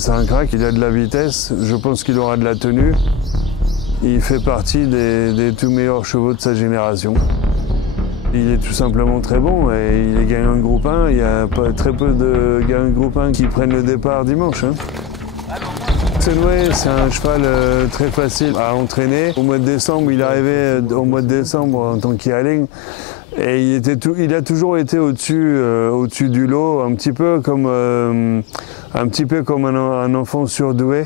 C'est un crack, il a de la vitesse, je pense qu'il aura de la tenue. Il fait partie des tout meilleurs chevaux de sa génération. Il est tout simplement très bon et il est gagnant de groupe 1. Il y a très peu de gagnants de groupe 1 qui prennent le départ dimanche. Sunway, c'est un cheval très facile à entraîner. Au mois de décembre, il arrivait au mois de décembre en tant qu'yearling. Et il a toujours été au-dessus du lot, un petit peu comme un enfant surdoué.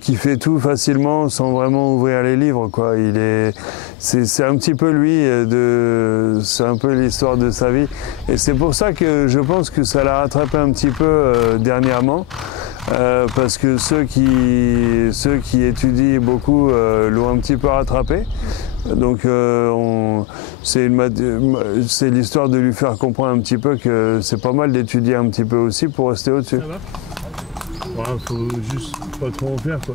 Qui fait tout facilement sans vraiment ouvrir les livres, quoi. C'est un petit peu lui, c'est un peu l'histoire de sa vie. Et c'est pour ça que je pense que ça l'a rattrapé un petit peu dernièrement, parce que ceux qui étudient beaucoup l'ont un petit peu rattrapé. Donc c'est l'histoire de lui faire comprendre un petit peu que c'est pas mal d'étudier un petit peu aussi pour rester au-dessus. Ouais, faut juste pas trop en faire, quoi.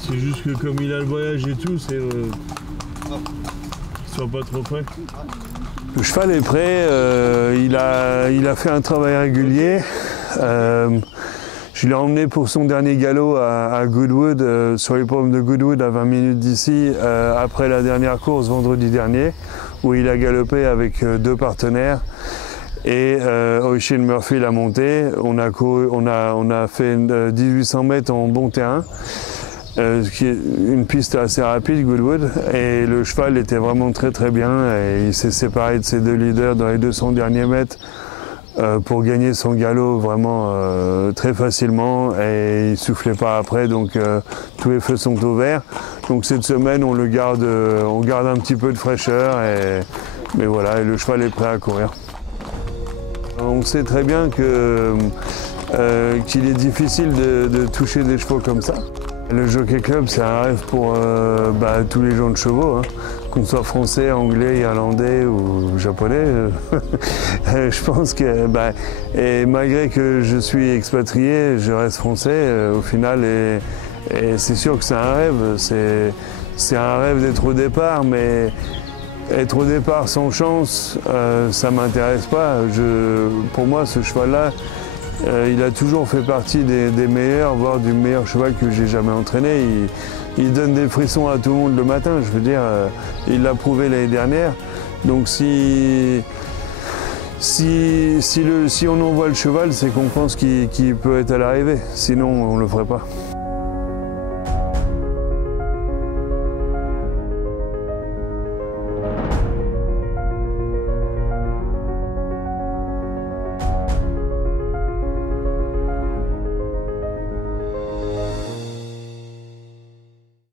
C'est juste que comme il a le voyage et tout, c'est qu'il soit pas trop prêt. Le cheval est prêt, il a fait un travail régulier. Je l'ai emmené pour son dernier galop à Goodwood, sur les pommes de Goodwood à 20 minutes d'ici, après la dernière course vendredi dernier, où il a galopé avec 2 partenaires. Et Oisin Murphy l'a monté. On a fait 1800 mètres en bon terrain, qui est une piste assez rapide, Goodwood. Et le cheval était vraiment très très bien. Et il s'est séparé de ses 2 leaders dans les 200 derniers mètres pour gagner son galop vraiment très facilement. Et il soufflait pas après, donc tous les feux sont au vert. Donc cette semaine, on garde un petit peu de fraîcheur. Mais voilà, et le cheval est prêt à courir. On sait très bien qu'il est difficile de toucher des chevaux comme ça. Le Jockey Club, c'est un rêve pour tous les gens de chevaux, hein. Qu'on soit français, anglais, irlandais ou japonais. Je pense que, et malgré que je suis expatrié, je reste français au final. Et c'est sûr que c'est un rêve. C'est un rêve d'être au départ, mais être au départ sans chance, ça ne m'intéresse pas. Pour moi, ce cheval-là, il a toujours fait partie des meilleurs, voire du meilleur cheval que j'ai jamais entraîné. Il donne des frissons à tout le monde le matin, je veux dire. Il l'a prouvé l'année dernière. Donc si on envoie le cheval, c'est qu'on pense qu'il peut être à l'arrivée. Sinon, on ne le ferait pas.